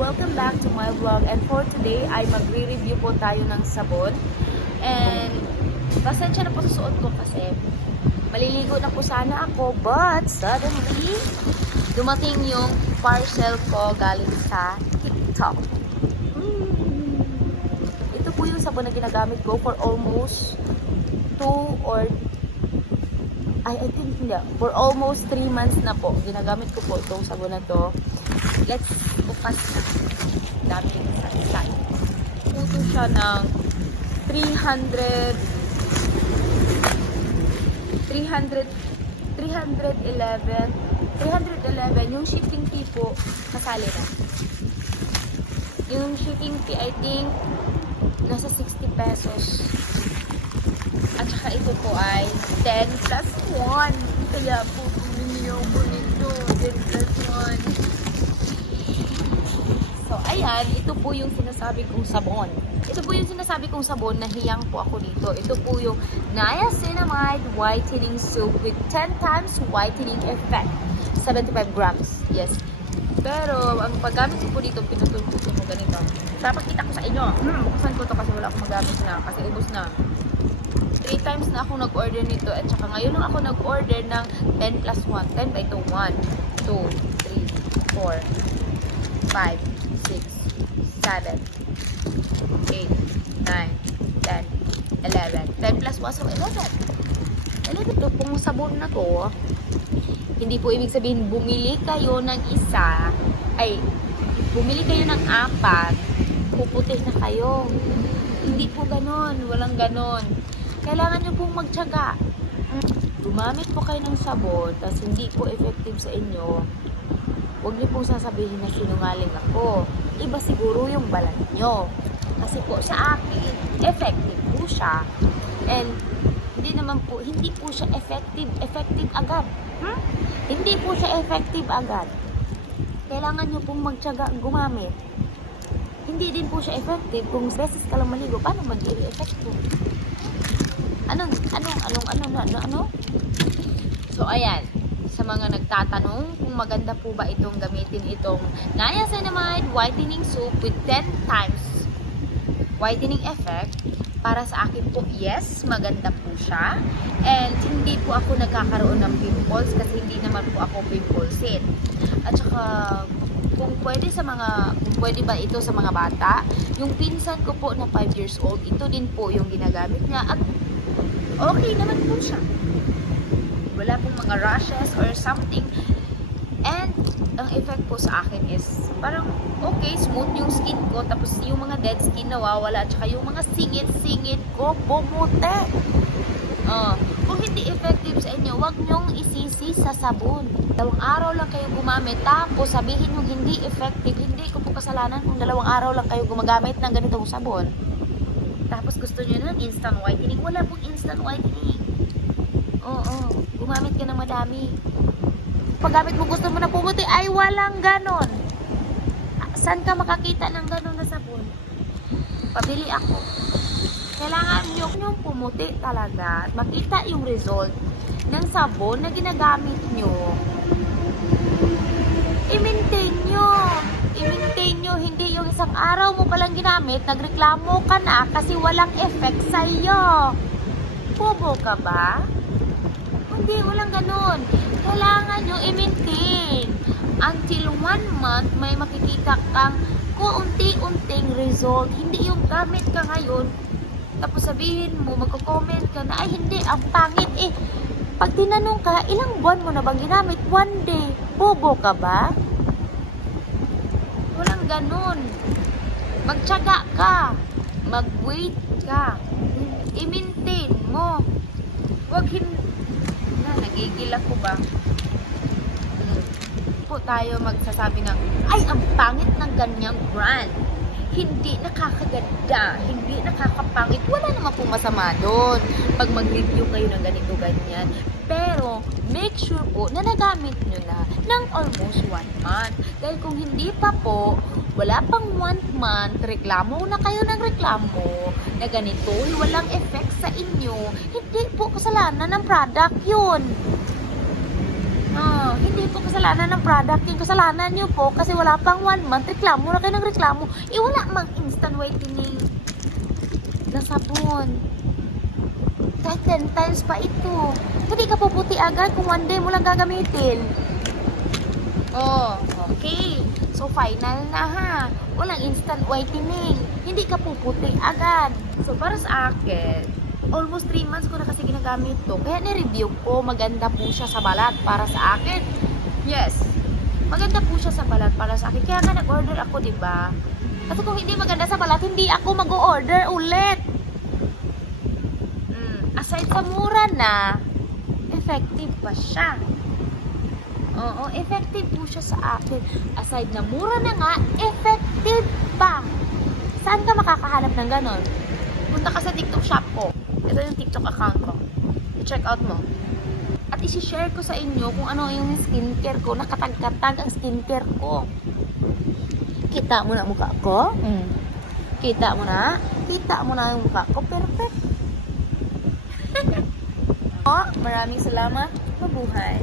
Welcome back to my vlog and for today ay magre-review po tayo ng sabon and pasensya na po sa suot ko kasi maliligo na po sana ako but suddenly dumating yung parcel ko galing sa TikTok. Mm. Ito po yung sabon na ginagamit ko for almost 2 or ay, I think hindi. For almost 3 months na po. Ginagamit ko po itong sabon na to. Let's bukas na. Daming inside. Puto siya ng 300 300 311 311 yung shipping fee po kasali na yung shipping fee I think nasa 60 pesos at saka ito po ay 10 plus 1. Kaya po ninyo po nito 10 plus 1. So, ayan. Ito po yung sinasabi kong sabon. Ito po yung sinasabi kong sabon na hiyang po ako dito. Ito po yung Niacinamide Whitening Soap with 10 times whitening effect. 75 grams. Yes. Pero, ang paggamit ko po dito, pinutulputin mo ganito. Dapat kita ko sa inyo. Hmm, buksan ko to kasi wala akong magamit na. Kasi ubos na. 3 times na ako nag-order nito at saka ngayon lang ako nag-order ng 10 plus 1. 10 by 2. 1, 2, 3, 4, 5, 6, 7, 8, 9, 10, 11. 10 plus 1, so 11. 11 to pong sabon na to. Hindi po ibig sabihin bumili kayo ng isa, ay, bumili kayo ng apat, puputi na kayo. Hindi po ganon, walang ganon kailangan nyo pong magtyaga. Gumamit po kayo ng sabon, tapos hindi po effective sa inyo, huwag nyo pong sasabihin na sinungaling ako. Iba siguro yung balat nyo. Kasi po sa akin, effective po siya. And hindi naman po, hindi po siya effective, effective agad. Hmm? Hindi po siya effective agad. Kailangan nyo pong magtyaga gumamit. Hindi din po siya effective kung beses ka lang maligo, paano magiging effective? Anong, anong, anong, anong, ano, ano? So, ayan. Sa mga nagtatanong kung maganda po ba itong gamitin itong Niacinamide Whitening Soap with 10 times whitening effect, para sa akin po, yes, maganda po siya. And hindi po ako nagkakaroon ng pimples kasi hindi naman po ako pimplesin. At saka, kung pwede sa mga, kung pwede ba ito sa mga bata, yung pinsan ko po na 5 years old, ito din po yung ginagamit niya at okay naman po siya. Wala pong mga rashes or something. And, ang effect po sa akin is, parang okay, smooth yung skin ko, tapos yung mga dead skin nawawala, tsaka yung mga singit-singit ko, bumute. Uh, kung hindi effective sa inyo, wag nyong isisi sa sabon. Dalawang araw lang kayo gumamit, tapos sabihin yung hindi effective, hindi ko po kasalanan kung dalawang araw lang kayo gumagamit ng ganitong sabon. Tapos gusto niyo ng instant whitening. Wala pong instant whitening. Oo, gumamit ka ng madami. Paggamit mo gusto mo na pumuti, ay walang ganon. Saan ka makakita ng ganon na sabon? Pabili ako. Kailangan nyo yung pumuti talaga makita yung result ng sabon na ginagamit nyo. I-maintain nyo. I-maintain nyo. Hindi yung isang araw mo palang ginamit, nagreklamo ka na kasi walang effect sa'yo. Bobo ka ba? Hindi, walang ganun. Kailangan nyo i-maintain. Until one month, may makikita kang kuunti-unting result. Hindi yung gamit ka ngayon, tapos sabihin mo, magko-comment ka na, ay hindi, ang pangit eh. Pag tinanong ka, ilang buwan mo na bang ginamit? One day. Bobo ka ba? Walang ganun. Magtyaga ka. Mag-wait ka. I-maintain mo. Huwag hin... Na, nagigil ako ba? Po tayo magsasabi ng, ay, ang pangit ng ganyang brand hindi nakakaganda, hindi nakakapangit, wala naman po masama doon pag mag-review kayo ng ganito ganyan. Pero, make sure po na nagamit nyo na ng almost one month. Dahil kung hindi pa po, wala pang one month, reklamo na kayo ng reklamo na ganito, walang effect sa inyo, hindi kasalanan ng product yun. Ah, hindi po kasalanan ng product. Yung kasalanan niyo po kasi wala pang one month. Reklamo na kayo ng reklamo. Eh, wala mang instant whitening na sabon. Kahit 10 times pa ito. Hindi ka puputi agad kung one day mo lang gagamitin. Oh, okay. So, final na ha. Walang instant whitening. Hindi ka puputi agad. So, para sa akin, almost 3 months ko na kasi ginagamit to. Kaya ni-review ko, maganda po siya sa balat para sa akin. Yes. Maganda po siya sa balat para sa akin. Kaya nga nag-order ako, ba? Kasi kung hindi maganda sa balat, hindi ako mag-order ulit. Mm, aside sa mura na, effective pa siya. Oo, effective po siya sa akin. Aside na mura na nga, effective pa. Saan ka makakahanap ng ganon? Punta ka sa TikTok shop ko. Ito yung TikTok account ko. I-check out mo. At isi-share ko sa inyo kung ano yung skincare ko. Nakatag-katag ang skincare ko. Kita mo na mukha ko? Mm. Kita mo na? Kita mo na yung mukha ko? Perfect. oh, maraming salamat. Mabuhay.